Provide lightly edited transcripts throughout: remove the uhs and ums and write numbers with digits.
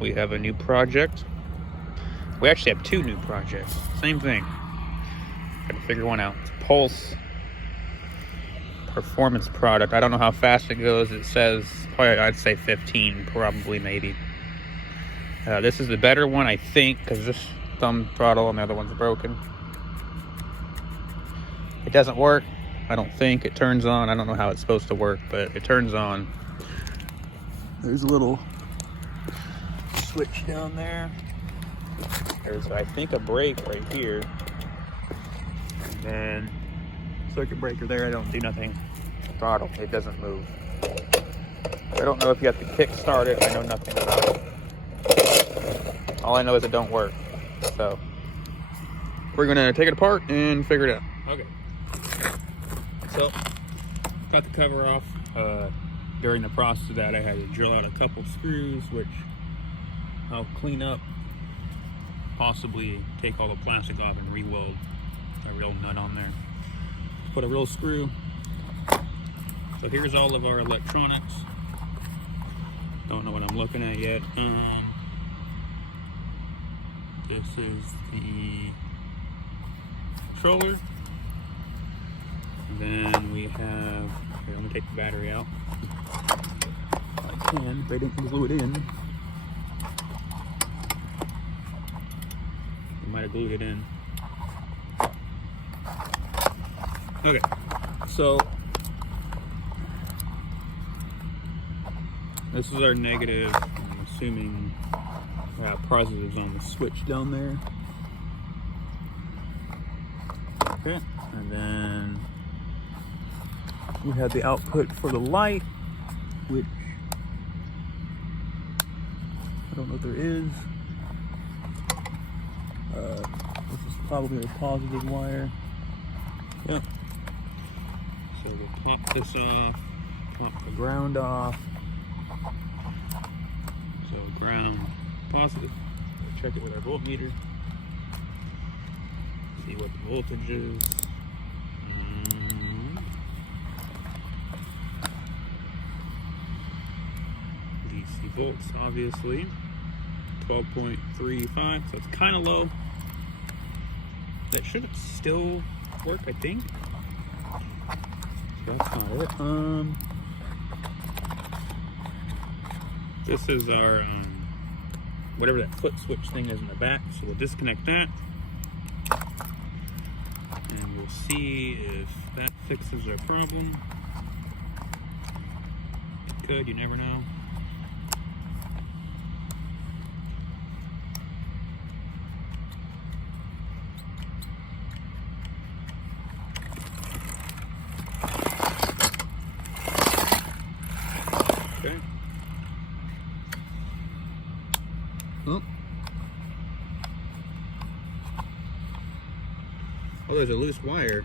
we have a new project. We actually have two new projects. Same thing. Gotta figure one out. It's a Pulse performance product. I don't know how fast it goes. It says, probably, I'd say 15, probably, maybe. This is the better one, I think, because this thumb throttle and the other one's broken. It doesn't work, I don't think. It turns on. I don't know how it's supposed to work, but it turns on. There's a little switch down there. There's, I think, a brake right here. And then circuit breaker there. I don't do nothing. Throttle, it doesn't move. I don't know if you have to kick start it. I know nothing about it. All I know is it don't work. So we're gonna take it apart and figure it out. Okay. So got the cover off. During the process of that, I had to drill out a couple screws, which I'll clean up. Possibly take all the plastic off and re-weld a real nut on there. Put a real screw. So here's all of our electronics. Don't know what I'm looking at yet. This is the controller. And then we have, here, let me take the battery out. I can, if I didn't glue it in. I might have glued it in. Okay, so this is our negative. I'm assuming we have positives on the switch down there. Okay, and then we have the output for the light, which I don't know if there is. This is probably a positive wire. Yep. So we'll pump this off, pump the ground off. So ground positive. We'll check it with our voltmeter. See what the voltage is. DC volts, obviously. 12.35, so it's kind of low. That should still work, I think. So that's not it. This is our whatever that foot switch thing is in the back. So we'll disconnect that, and we'll see if that fixes our problem. It could, you never know. Okay. Oh, there's a loose wire.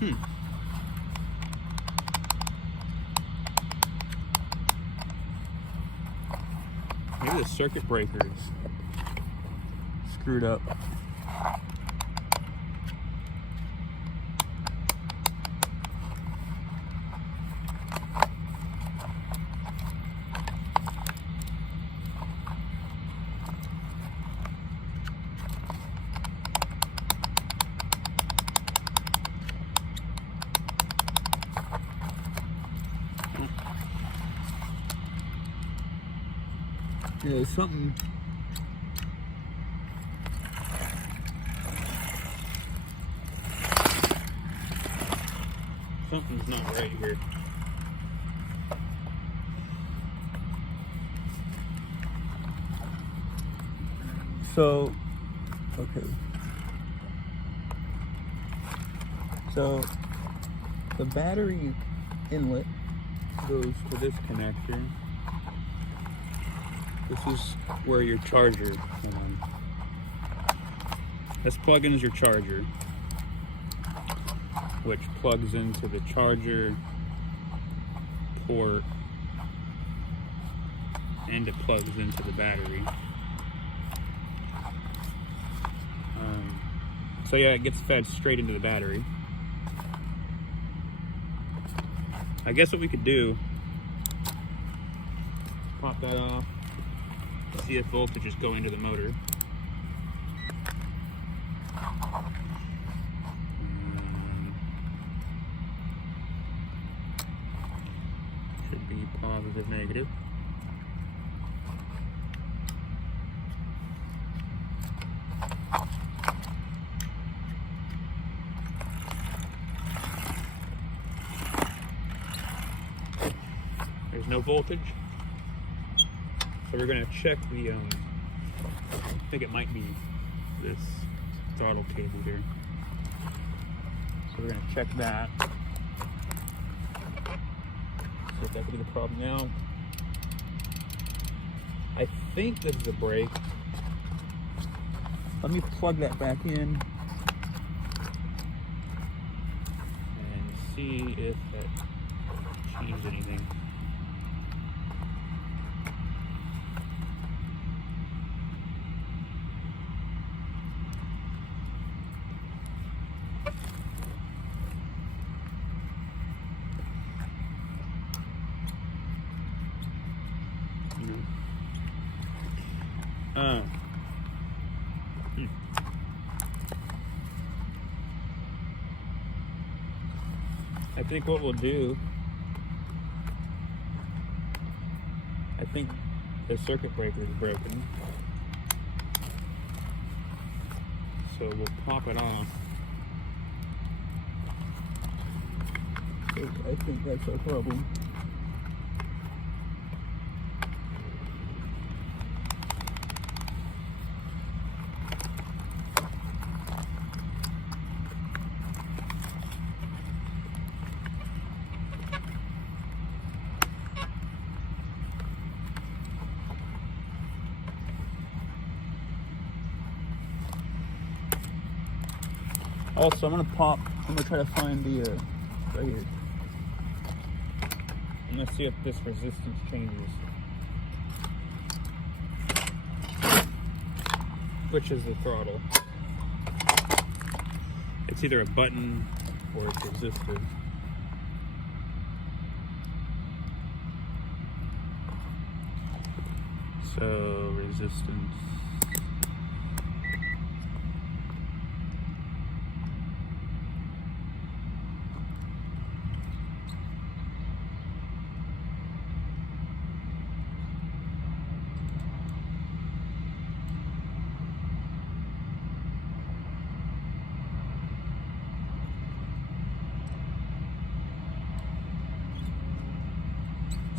Maybe the circuit breaker is screwed up. Yeah, something's not right here. So, okay. So, the battery inlet goes to this connector. This is where your charger, this plug-in is your charger, which plugs into the charger port, and it plugs into the battery. So yeah, it gets fed straight into the battery. I guess what we could do, pop that off, see if voltage is going to the motor. Should be positive, negative. There's no voltage. So we're going to check the, I think it might be this throttle cable here. So we're going to check that. See if that could be the problem now. I think this is a brake. Let me plug that back in and see if that changed anything. I think what we'll do, I think the circuit breaker is broken. So we'll pop it off. I think that's our problem. Also, I'm gonna try to find the, right here. I'm gonna see if this resistance changes. Which is the throttle. It's either a button or it's resistive. So, resistance.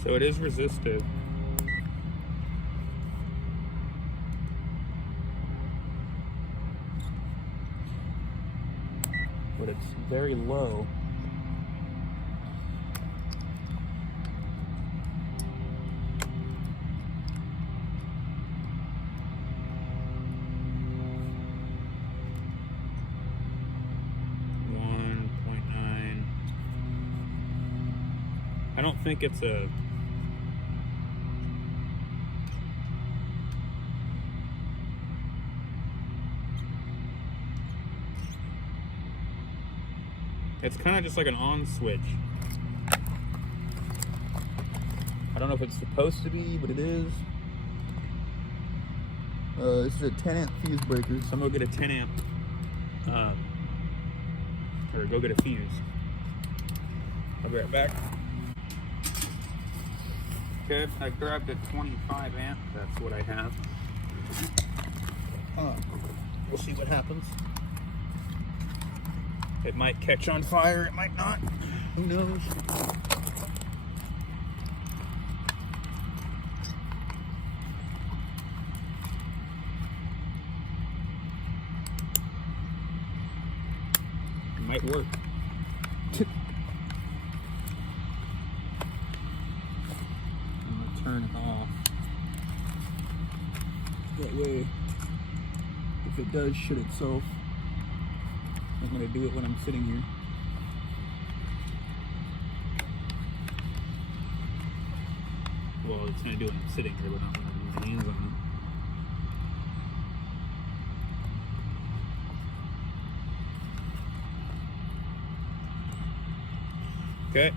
So it is resistive. But it's very low. I don't think it's a it's kind of just like an on switch. I don't know if it's supposed to be, but it is. This is a 10 amp fuse breaker, so I'm gonna get a 10 amp or go get a fuse. I'll be right back. Okay, I grabbed a 25 amp. That's what I have. We'll see what happens. It might catch on fire, it might not. Who knows? It might work. Turn it off. That way, if it does shut itself, I'm going to do it when I'm sitting here. Well, it's going to do it when I'm sitting here, but I'm going to use my hands on it. Okay.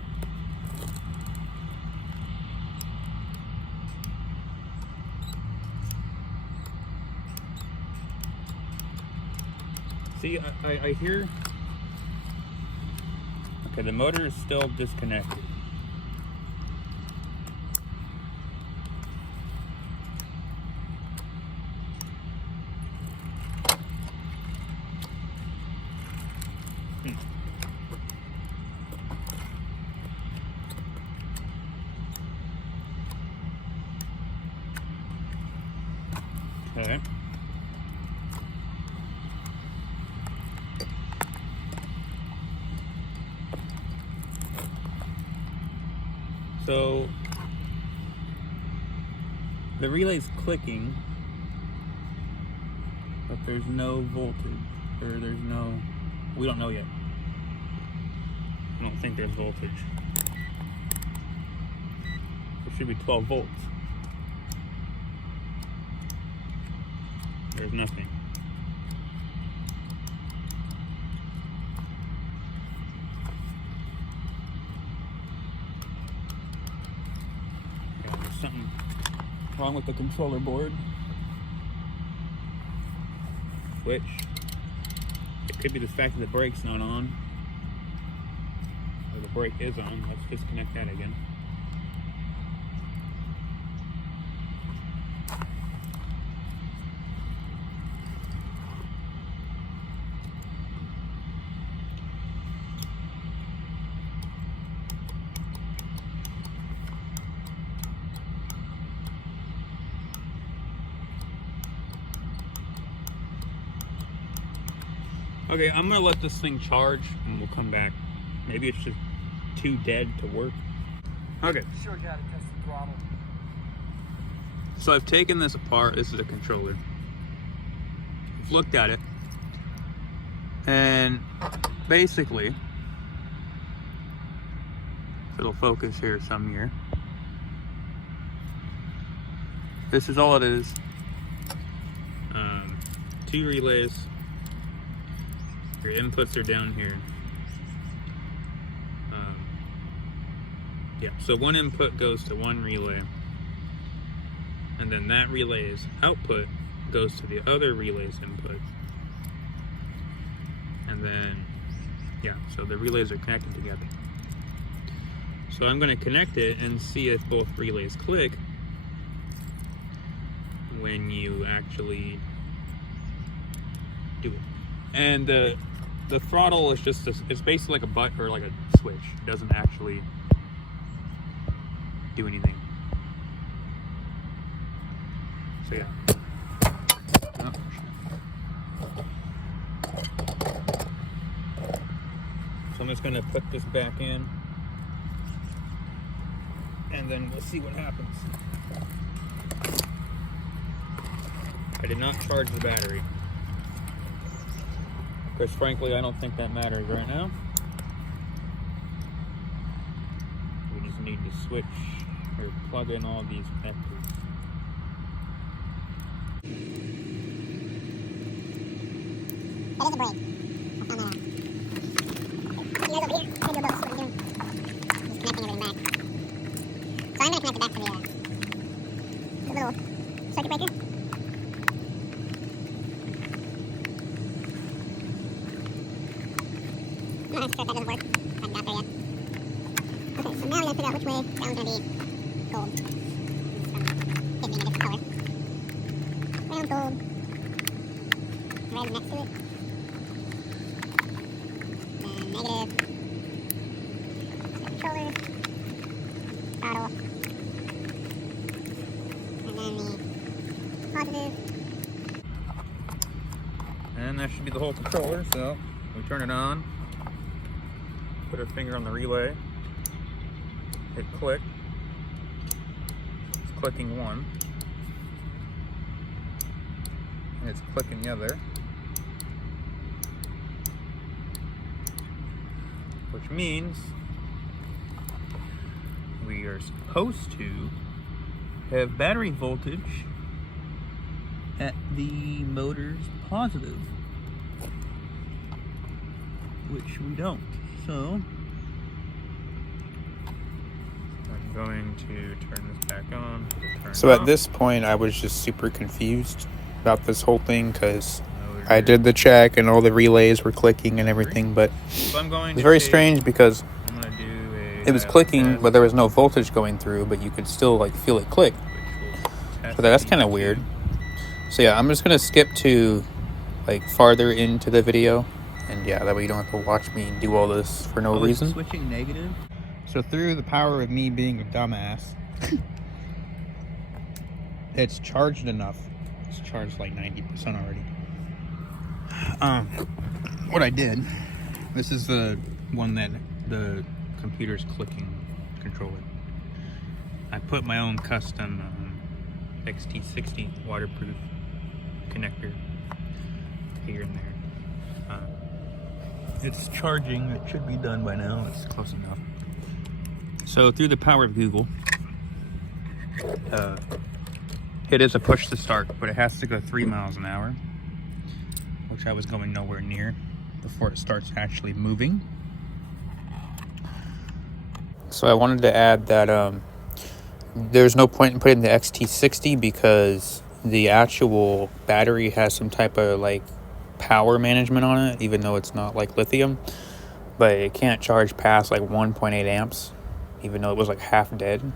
See, I hear... Okay, the motor is still disconnected. Okay. So the relay's clicking, but there's no voltage, or there's no, we don't know yet. I don't think there's voltage. There should be 12 volts. There's nothing. Yeah, there's something wrong with the controller board. Switch. It could be the fact that the brake's not on. Or the brake is on. Let's disconnect that again. Okay, I'm gonna let this thing charge and we'll come back. Maybe it's just too dead to work. Okay. Sure, got to test the throttle. So I've taken this apart. This is a controller. I've looked at it. And basically, if it'll focus here some year. This is all it is. 2 relays. Your inputs are down here. Yeah, so one input goes to one relay, and then that relay's output goes to the other relay's input. And then, yeah, so the relays are connected together. So I'm going to connect it and see if both relays click when you actually do it. And the throttle is just it's basically like a button or like a switch. It doesn't actually do anything. So yeah. Oh, so I'm just gonna put this back in, and then we'll see what happens. I did not charge the battery. Because frankly, I don't think that matters right now. We just need to switch or plug in all these connectors. That is a brake. I found that out. You guys over here, I think what I'm doing. Just connecting everything back. So I'm going to connect it back to the little circuit breaker. I'm not sure if that doesn't work. I haven't got there yet. Okay, so now we gotta figure out which way that one's gonna be gold. It's from it being a different color. Brown, gold. Red next to it. Then negative. Controller. Throttle. And then the positive. And that should be the whole controller, so we turn it on. Put our finger on the relay, hit click, it's clicking one, and it's clicking the other, which means we are supposed to have battery voltage at the motor's positive, which we don't. So I'm going to turn this back on. So at this point, I was just super confused about this whole thing because I did the check and all the relays were clicking and everything, but so I'm going it's very strange because it was clicking, but there was no voltage going through, but you could still like feel it click. So that's kind of weird. So yeah, I'm just gonna skip to like farther into the video, and yeah, that way you don't have to watch me do all this for no reason. Switching negative. So through the power of me being a dumbass, it's charged enough. It's charged like 90% already. What I did, this is the one that the computer's clicking controller. I put my own custom XT60 waterproof connector here and there. It's charging. It should be done by now. It's close enough. So through the power of Google, it is a push to start, but it has to go 3 miles an hour, which I was going nowhere near before it starts actually moving. So I wanted to add that there's no point in putting the XT60 because the actual battery has some type of like power management on it, even though it's not like lithium, but it can't charge past like 1.8 amps, even though it was like half dead.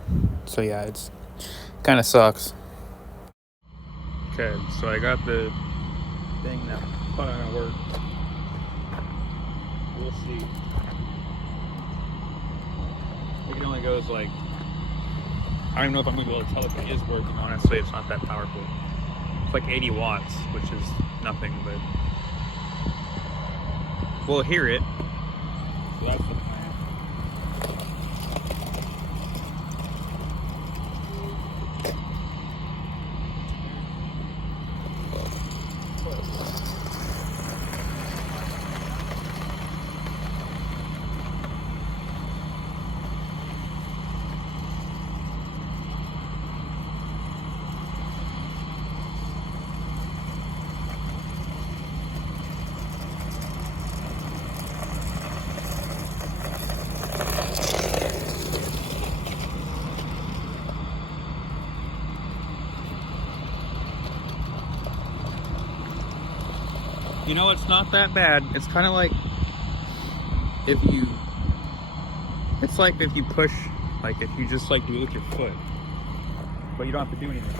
So yeah, it's kind of sucks. Okay, so I got the thing that probably not gonna work. We'll see. It can only goes like, I don't even know if I'm gonna be able to tell if it is working. Honestly, it's not that powerful. It's like 80 watts, which is nothing, but we'll hear it. So that's the plan. You know, it's not that bad. It's kind of like if you push, like if you just like do it with your foot, but you don't have to do anything.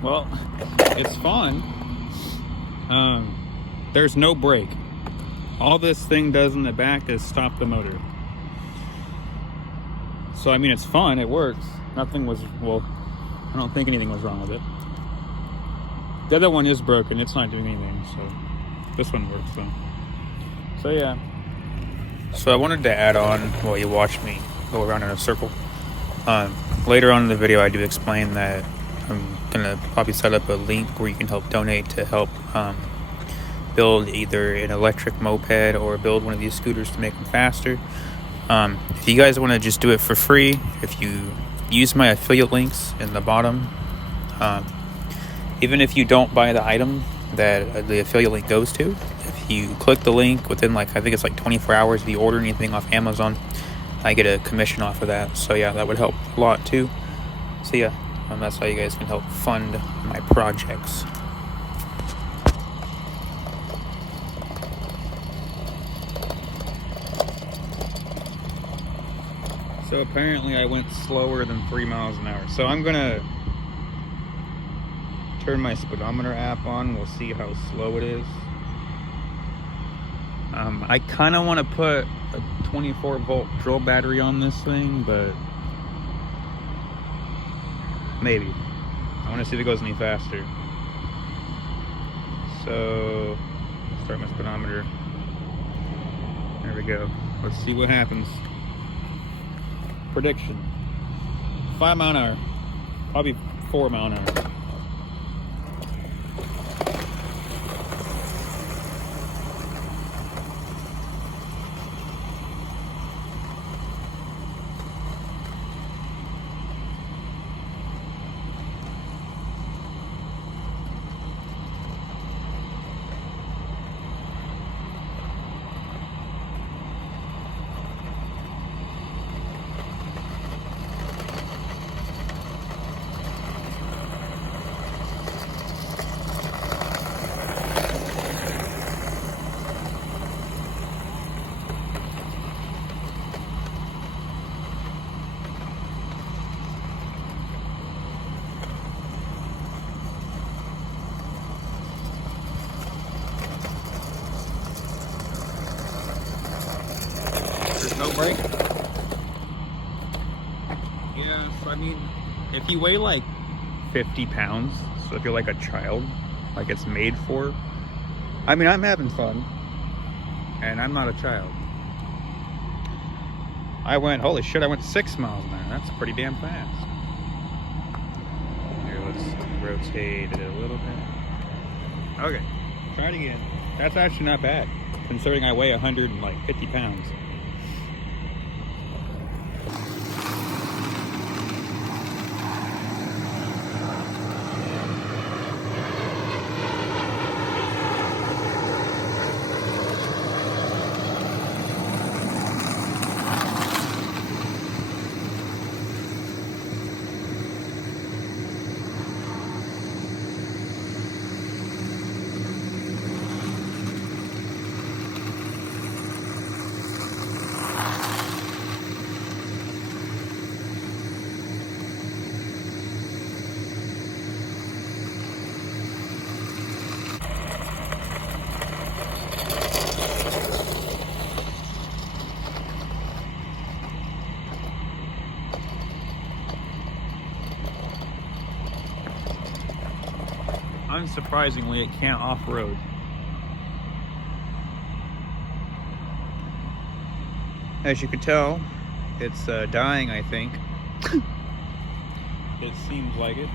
Well, it's fun. There's no brake. All this thing does in the back is stop the motor. So, I mean, it's fun. It works. Nothing was, well, I don't think anything was wrong with it. The other one is broken. It's not doing anything, so this one works, though. So, yeah. So, I wanted to add on while you watch me go around in a circle. Later on in the video, I do explain that I'm gonna probably set up a link where you can help donate to help build either an electric moped or build one of these scooters to make them faster. If you guys want to just do it for free, if you use my affiliate links in the bottom, even if you don't buy the item that the affiliate link goes to, if you click the link within like, I think it's like 24 hours, if you order anything off Amazon, I get a commission off of that. So yeah, that would help a lot too. So yeah, that's how you guys can help fund my projects. So apparently I went slower than 3 miles an hour. So I'm gonna turn my speedometer app on. We'll see how slow it is. I kind of want to put a 24-volt drill battery on this thing, but maybe. I want to see if it goes any faster. So, start my speedometer. There we go. Let's see what happens. Prediction. 5 mile an hour. Probably 4 mile an hour. No brake. Yeah, so I mean, if you weigh like 50 pounds, so if you're like a child, like it's made for, I mean, I'm having fun, and I'm not a child. Holy shit, I went 6 miles an hour. That's pretty damn fast. Here, let's rotate it a little bit. Okay, try it again. That's actually not bad, considering I weigh 150 pounds. Unsurprisingly, it can't off-road. As you can tell, it's dying, I think. It seems like it.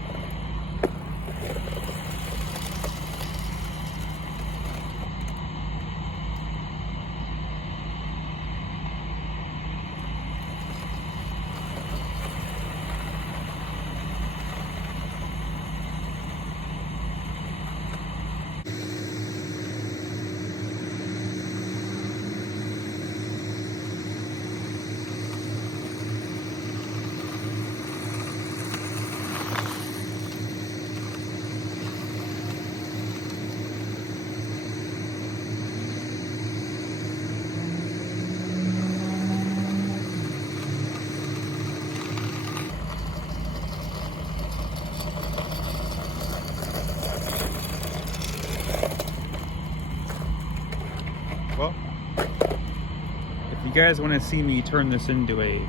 Well, if you guys want to see me turn this into a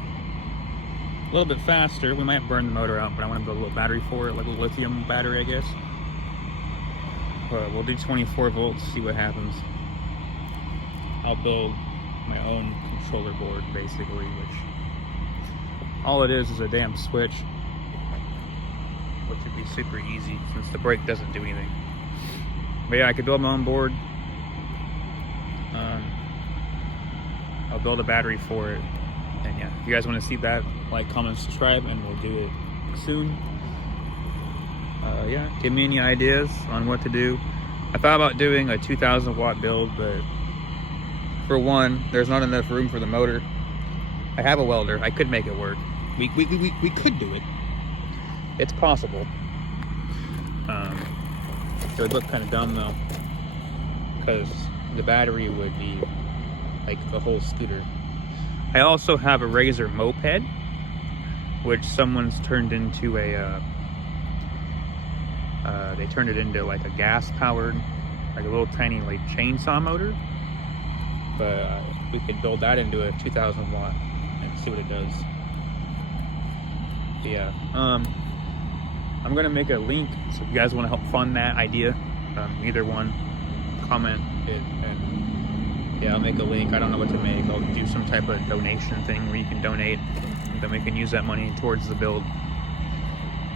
little bit faster, we might burn the motor out, but I want to build a little battery for it, like a lithium battery, I guess. But we'll do 24 volts, see what happens. I'll build my own controller board, basically, which all it is a damn switch, which would be super easy since the brake doesn't do anything. But yeah, I could build my own board. I'll build a battery for it, and yeah, if you guys want to see that, like, comment, subscribe, and we'll do it soon. Yeah, give me any ideas on what to do. I thought about doing a 2,000 watt build, but for one, there's not enough room for the motor. I have a welder. I could make it work. We could do it. It's possible. It would look kind of dumb though, because the battery would be like the whole scooter. I also have a Razor moped, which someone's turned into a they turned it into like a gas powered, like a little tiny like chainsaw motor. But we could build that into a 2,000 watt and see what it does. But yeah, I'm gonna make a link, so if you guys want to help fund that idea, either one, comment it, and Yeah, I'll make a link. I don't know what to make. I'll do some type of donation thing where you can donate, and then we can use that money towards the build.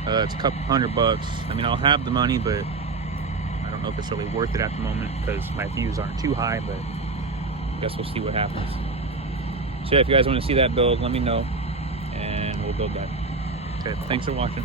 It's a couple $100. I mean, I'll have the money, but I don't know if it's really worth it at the moment because my views aren't too high, but I guess we'll see what happens. So yeah, if you guys want to see that build, let me know and we'll build that. Okay, thanks for watching.